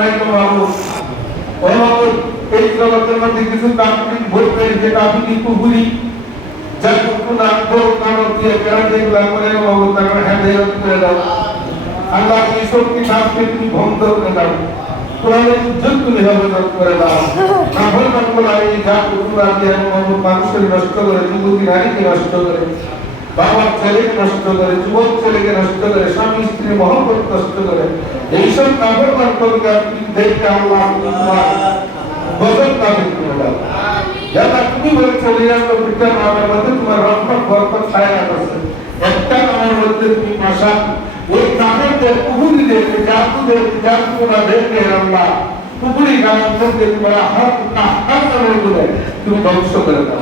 নাই তো মাহবুব। ও মাহবুব, এই জগতের মধ্যে কিছু কাফির বলবে যে কাফির কুফরি যতটুকু না দৌড় কামড় দিয়ে কেন যেগুলা করে মাহবুব তারা হেদায়েত করে দাও। আল্লাহ এই শক্তি কাফকে তুমি ভঙ্গ করে দাও। কোরআনের ইজ্জত তুমি হেফাজত করে দাও। নাফরমান বলা এই জাতগুলা দিয়ে মাহবুব মানুষের নষ্ট করে, যুবতী নারীকে নষ্ট করে, বাবার ছেলেকে নষ্ট করে, যুবক ছেলেকে নষ্ট করে, স্বামী স্ত্রী মহব্বত নষ্ট করে, এইসব নাফরমান কবিতা দেখে আল্লাহ তোমার গজব নাযিল করে দাও। যারা তুমি বলেছো 99টা নামের মধ্যে তোমার রহমত বরকত ছায়া আছে, একটা নামের মধ্যে তুমি আশা ওই কাফেরদের কুফরিদের জাতুদের জাতুরা দেখে আল্লাহ কুফরি গান করতে তোমার হাত নামের বলে তুমি ধ্বংস করে দাও।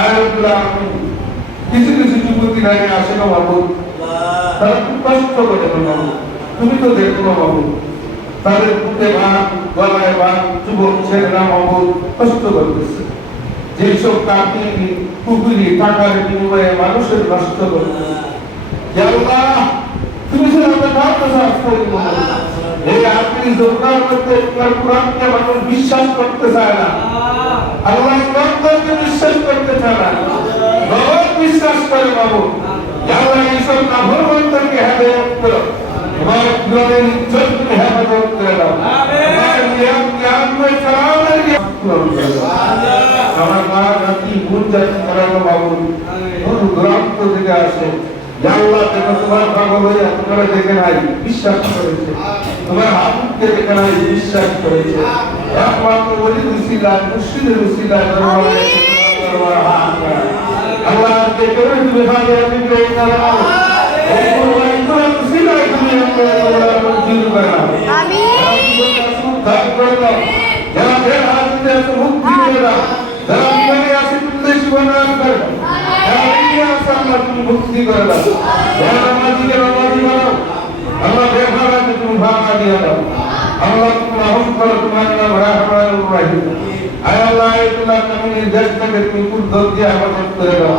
আল্লাহ কিছু কিছু যুবতী নারী আসে না বাবু, তারা খুব কষ্ট করে বাবু, তুমি তো দেখো বাবু, তাদের বুকে ভাঙ গলায় ভাঙ যুবক ছেলেরা বাবু কষ্ট করতেছে। যেসব কাফির কুফরি টাকার বিনিময়ে মানুষের নষ্ট করতেছে, আল্লাহ তুমি যে আমাদের ভাবতে চাচ্ছো এই আপনি জোরদার করতে কোরআনকে মানুষ বিশ্বাস করতে চায় না, আল্লাহ ইমানদারকে বিশ্বাস করতে চায় না, ভগবান বিশ্বাস করে বাবু। আল্লাহ এইসব নাফরমানদেরকে হেদায়েত করো, তোমার কোরআনের ইজ্জত তুমি হেফাজত করে দাও, তোমার নিয়ম জ্ঞান করে চালানোর পূরণ করে দাও। আমার মা জাতি ভুল জাতি করানো বাবু বহু দূরান্ত থেকে আসে, আল্লাহ যেন তোমার পাগল হইয়া তোমার দেখে নাই বিশ্বাস করেছে, তোমার হাবুবকে দেখে নাই বিশ্বাস করেছে, একমাত্র বলি উসিলায় মুর্শিদের উসিলায় আল্লাহ দেখে তুমি ভাবে আমি এই নাও এই কোরবানি করে উসিলায় তুমি আমরা মঞ্জুর করে নাও, আমিন সুধার করে দাও, যারা বের হাতে আছে মুক্তি করে দাও, যারা বিমানে আছে তুমি জীবন দান করে দাও, আল্লাহ তুমি মুক্তি করে দাও, নামাজিকে নামাজি বানাও, আল্লাহ বেহারাকে তুমি ভাঙা দিয়ে দাও, আল্লাহ তুমি রহম করো, তোমার নাম রহমানুর রহিম। আয় আল্লাহ আয়াতুল্লাহ কামিনের দেশ থেকে তুমি কুদ্দুস দিয়ে হেফাজত করে দাও,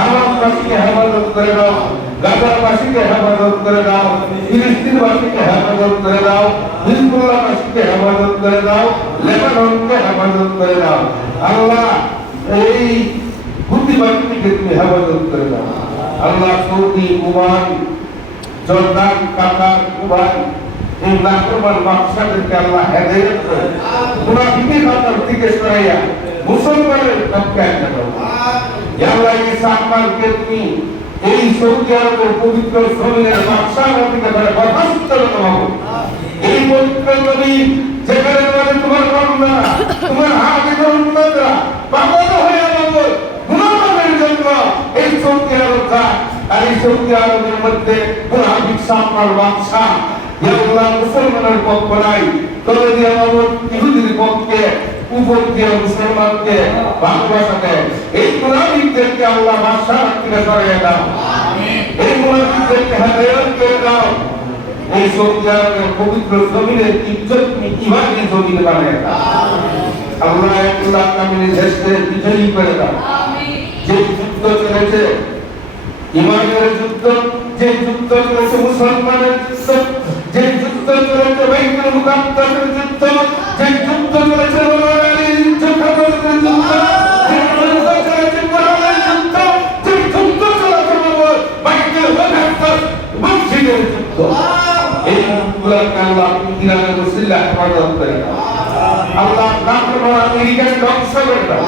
আরববাসীকে হেফাজত করে দাও, গাজাবাসীকে হেফাজত করে দাও, ফিলিস্তিনবাসীকে হেফাজত করে দাও, হিজবুল্লাহবাসীকে হেফাজত করে দাও, লেবাননকে হেফাজত করে দাও। আল্লাহ এই প্রতিবাদীকে তুমি হেফাজত করে দাও। আল্লাহ সৌদি, ওমান, জর্দান, কাতার, কুবাই এই নাফরমান বাদশাদেরকে আল্লাহ হেদায়েত করে মুনাফিকের হাত থেকে সরাইয়া মুসলমানের পক্ষে একটা দাও। আল্লাহ এই সাম্মানকে তুমি এই সৌদি আরবের পবিত্র জমিনের বাদশার থেকে ধরে বরখাস্ত করে দাও। এই পবিত্র জমিন যেখানে তোমার কন্যা তোমার হাবিবের উম্মতরা পাগল হয়ে যাবে মুনাফিকের জন্য এই সৌদি আরব যায়, আর এই সৌদি আরবের মধ্যে মুনাফিক সাম্মার বাদশা আল্লাহ মুসলমানের পক্ষ নাই, তবে দিয়ে ইহুদির পক্ষে উপর দিয়ে মুসলমানকে ভালোবাসাকে এই মুনাফিকদেরকে আল্লাহ বাদশার থেকে সরিয়ে দাও, এই মুনাফিকদেরকে হেদায়েত করে দাও। এই সৌদি আরবের পবিত্র জমিনের ইজ্জত তুমি ইমানি জমিনে বানিয়ে দাও। আল্লাহ আল্লাহ কামিনের দেশকে বিজয়ী করে দাও। যে যুদ্ধ চলেছে ইমানের যুদ্ধ, যে যুদ্ধ চলেছে মুসলমানের যুদ্ধ, যে যুদ্ধ চলেছে বাইতুল মুকাদ্দাসের যুদ্ধ, যে যুদ্ধ চলেছে নবীর যুদ্ধের যুদ্ধ, যে যুদ্ধ চলেছে কোরআনের যুদ্ধ, যে যুদ্ধ চলেছে বাইতুল মুকাদ্দাস মসজিদের যুদ্ধ, এই যুদ্ধগুলোকে আল্লাহ ইরানের ওসিলা হেফাজত করে দাও। আল্লাহ নাফরমান আমেরিকাকে ধ্বংস করে দাও।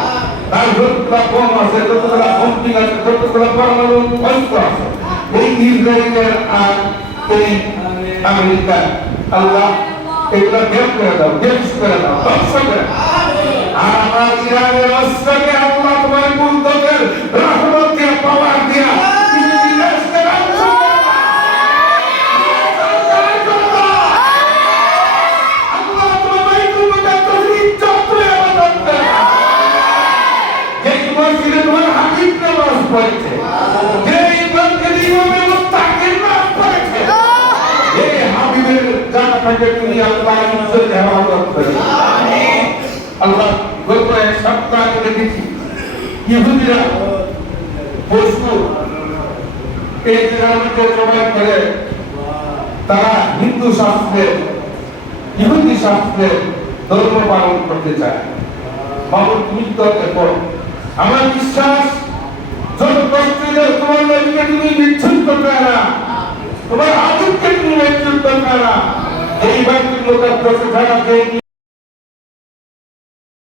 তার যতগুলা বোম আছে, যতগুলা বম্বিং আছে, যতগুলা পরমাণু অস্ত্র আছে, এই ইসরায়েলের আর এই আমেরিকা আল্লাহ এগুলা বের করে দাও, ধ্বংস করে দাও, ধ্বংস করে দাও। আর আমার ইরানের অস্ত্রকে আল্লাহ তোমার কুদরতের রহমত দিয়ে পাওয়ার দিয়া পড়েছে, যে ইমানকে নিয়মে মুত্তাকিন নাম পড়েছে, এই হাবিবের জানাটাকে তুমি আল্লাহ ইজ্জত হেফাজত করে। আমিন। আল্লাহ গত এক সপ্তাহ আগে দেখেছি ইহুদিরা পশু এই জায়গার মধ্যে জবাই করে তারা হিন্দু শাস্ত্রে ইহুদি শাস্ত্রের ধর্ম পালন করতে চায়। মামুন তুমি তো এখন আমার বিশ্বাস যত কষ্ট দেয় তোমার নবীকে তুমি বিচ্ছুত করবে না, তোমার আদবকে তুমি বিচ্ছুত করবে না। এই বাইতুল মুকাদ্দাসে যারা